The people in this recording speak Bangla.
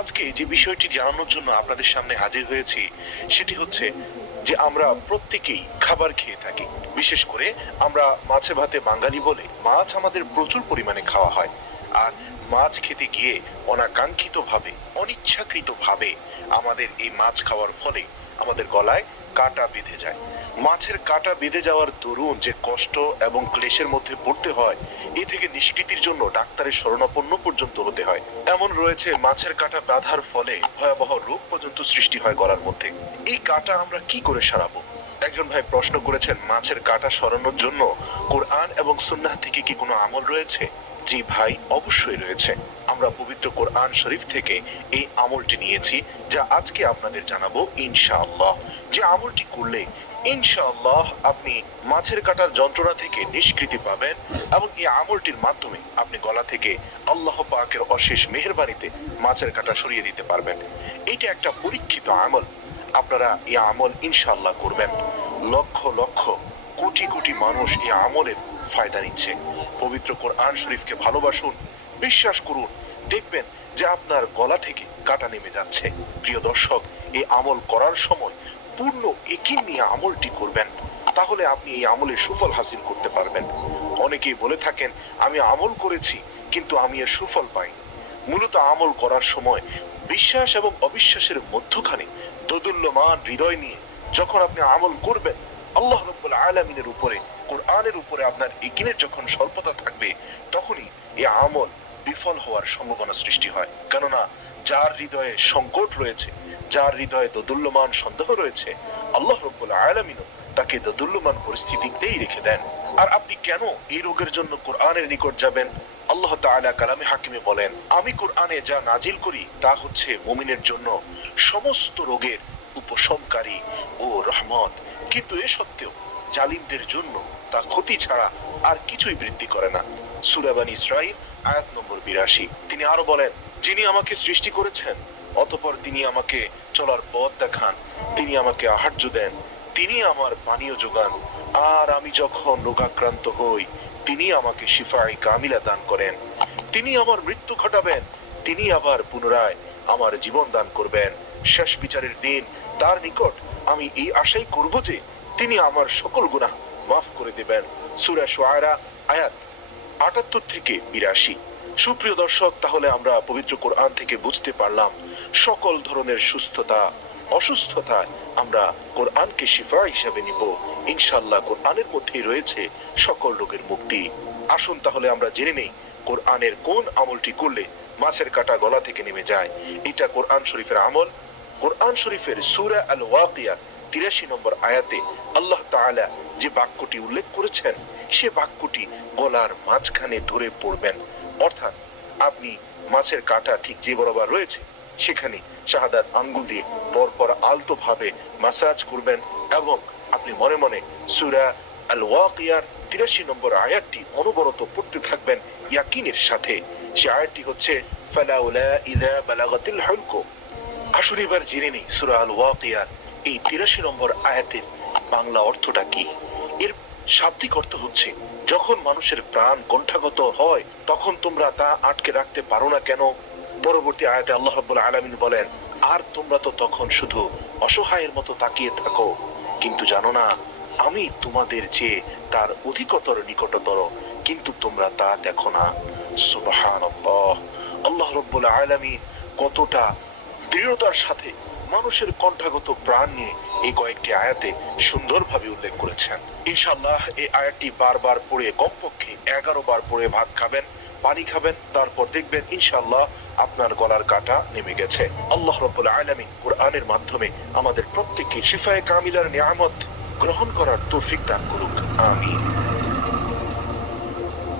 আজকে যে বিষয়টি জানানোর জন্য আপনাদের সামনে হাজির হয়েছি, সেটি হচ্ছে যে আমরা প্রত্যেকেই খাবার খেয়ে থাকি। বিশেষ করে আমরা মাছে ভাতে বাঙালি বলে মাছ আমাদের প্রচুর পরিমাণে খাওয়া হয়। আর মাছ খেতে গিয়ে অনাকাঙ্ক্ষিতভাবে, অনিচ্ছাকৃতভাবে আমাদের এই মাছ খাওয়ার ফলে আমাদের গলায় কাটা বেঁধে যায়। মাছের কাটা বেঁধে যাওয়ার দরুন যে কষ্ট এবং ক্লেশের মধ্যে পড়তে হয়, এ থেকে নিষ্কৃতির জন্য ডাক্তারের শরণাপন্ন পর্যন্ত হতে হয়। এমন রয়েছে, মাছের কাটা বাঁধার ফলে ভয়াবহ রোগ পর্যন্ত সৃষ্টি হয় গলার মধ্যে। এই কাটা আমরা কি করে সারাবো? একজন ভাই প্রশ্ন করেছেন, মাছের কাটা সরানোর জন্য কোরআন এবং সুন্নাহ থেকে কি কোনো আমল রয়েছে? জি ভাই, অবশ্যই রয়েছে। আমরা পবিত্র কোরআন শরীফ থেকে এই আমলটি নিয়েছি, যা আজকে আপনাদের জানাব ইনশাআল্লাহ। যে আমলটি করলে ইনশাআল্লাহ আপনি মাছের কাটার যন্ত্রণা থেকে নিষ্কৃতি পাবেন এবং এই আমলটির মাধ্যমে আপনি গলা থেকে আল্লাহ পাকের অশেষ মেহেরবানিতে মাছের কাটা সরিয়ে দিতে পারবেন। এটা একটা পরীক্ষিত আমল। আপনারা এই আমল ইনশাআল্লাহ করবেন। লক্ষ লক্ষ, কোটি কোটি মানুষ এই আমলের ফায়দা নিচ্ছে। পবিত্র কোরআন শরীফকে ভালোবাসুন, বিশ্বাস করুন, দেখবেন যে আপনার গলা থেকে কাটা নেমে যাচ্ছে। প্রিয় দর্শক, এই আমল করার সময় পূর্ণ একিন নিয়ে আমলটি করবেন, তাহলে আপনি এই আমলের সুফল হাসিল করতে পারবেন। অনেকেই বলে থাকেন, আমি আমল করেছি, কিন্তু আমি এর সুফল পাই মূলত আমল করার সময় বিশ্বাস এবং অবিশ্বাসের মধ্যখানে দোদুল্যমান হৃদয় নিয়ে যখন আপনি আমল করবেন, আল্লাহ রব্বুল আলমিনের উপরে কোরআনের উপরে আপনার একিনের যখন স্বল্পতা থাকবে, তখনই এই আমল বিফল হওয়ার সম্ভাবনা সৃষ্টি হয়। কেননা, যার হৃদয়ে সংকট রয়েছে, যার হৃদয়ে দোদুল্যমান সন্দেহ রয়েছে, আল্লাহ রব্বুল আলমিনও তাকে দোদুল্যমান পরিস্থিতিতেই রেখে দেন। আর আপনি কেন এই রোগের জন্য কোরআনের নিকট যাবেন? আল্লাহ তাআলা কালামে হাকিমে বলেন, আমি কোরআনে যা নাজিল করি, তা হচ্ছে মুমিনের জন্য সমস্ত রোগের উপশমকারী ও রহমত। কিন্তু এ সত্ত্বেও জালিমদের জন্য তা ক্ষতি ছাড়া আর কিছুই বৃদ্ধি করে না। সুরাবান ইসরাইল আয়াত নম্বর বিরাশি। তিনি আরও বলেন, যিনি আমাকে সৃষ্টি করেছেন, অতপর তিনি আমাকে চলার পথ দেখান, তিনি আমাকে আহার্য দেন, তিনি আমার পানীয় যোগান। আর আমি যখন রোগাক্রান্ত হই, তিনি আমাকে শিফাই কামিলা দান করেন। তিনি আমার মৃত্যু ঘটাবেন, তিনি আবার পুনরায় আমার জীবন দান করবেন। শেষ বিচারের দিন তার নিকট আমি এই আশাই করব যে তিনি আমার সকল গুনাহ মাফ করে দেবেন। সুরা সোয়ারা আয়াত আটাত্তর থেকে বিরাশি। সুপ্রিয় দর্শক, তাহলে আমরা পবিত্র কোরআন থেকে বুঝতে পারলাম, সকল ধরনের সুস্থতা অসুস্থতায় আমরা কোরআনকে শিফা হিসাবে নিব। ইনশাল্লাহ কোরআনের মধ্যেই রয়েছে সকল রোগের মুক্তি। আসুন তাহলে আমরা জেনে নেই, কোরআনের কোন আমলটি করলে মাছের কাটা গলা থেকে নেমে যায়। এটা কোরআন শরীফের আমল। কোরআন শরীফের সুরা আল ওয়াকিয়া তিরাশি নম্বর আয়াতে আল্লাহ তাআলা যে বাক্যটি উল্লেখ করেছেন, সে বাক্যটি গলার মাঝখানে ধরে পড়বেন। অর্থাৎ আপনি মাছের কাটা ঠিক যে বরাবর রয়েছে, সেখানে শাহাদাত আঙ্গুল দিয়ে পরপর আলতো ভাবে মাসাজ করবেন এবং আপনি মনে মনে সুরা আল ওয়াকিয়ার তিরাশি নম্বর আয়াতটি অনবরত পড়তে থাকবেন ইয়াকিনের সাথে। সে আয়াতটি হচ্ছে, ফালাউলা ইদা বালাগাতিল হুলকুম আসুন এবার জেনে নিই সুরা আল ওয়াকিয়ার এই তিরাশি নম্বর আয়াতের বাংলা অর্থটা কি? এর শাব্দিক অর্থ হচ্ছে, যখন মানুষের প্রাণ কণ্ঠাগত হয়, তখন তোমরা তা আটকে রাখতে পারো না কেন? পরবর্তী আয়াতে আল্লাহ রাব্বুল আলামিন বলেন, আর তোমরা তো তখন শুধু অসহায়ের মতো তাকিয়ে থাকো। কিন্তু জানো না, আমি তোমাদের চেয়ে তার অধিকতর নিকটতর, কিন্তু তোমরা তা দেখো না। সুবহানাল্লাহ। আল্লাহ রব্বুল আলামিন কতটা দৃঢ়তার সাথে মানুষের কণ্ঠাগত প্রাণ নিয়ে এই কয়েকটি আয়াতে সুন্দরভাবে উল্লেখ করেছেন। ইনশাল্লাহ এই আয়াতটি বারবার পড়ে কমপক্ষে এগারো বার পড়ে ভাত খাবেন, পানি খাবেন, তারপর দেখবেন ইনশাল্লাহ আপনার গলার কাটা নেমে গেছে। আল্লাহ রব্বুল আলামিন কোরআনের মাধ্যমে আমাদের প্রত্যেককে শিফায়ে কামিলার নিয়ামত গ্রহণ করার তৌফিক দান করুক। আমিন।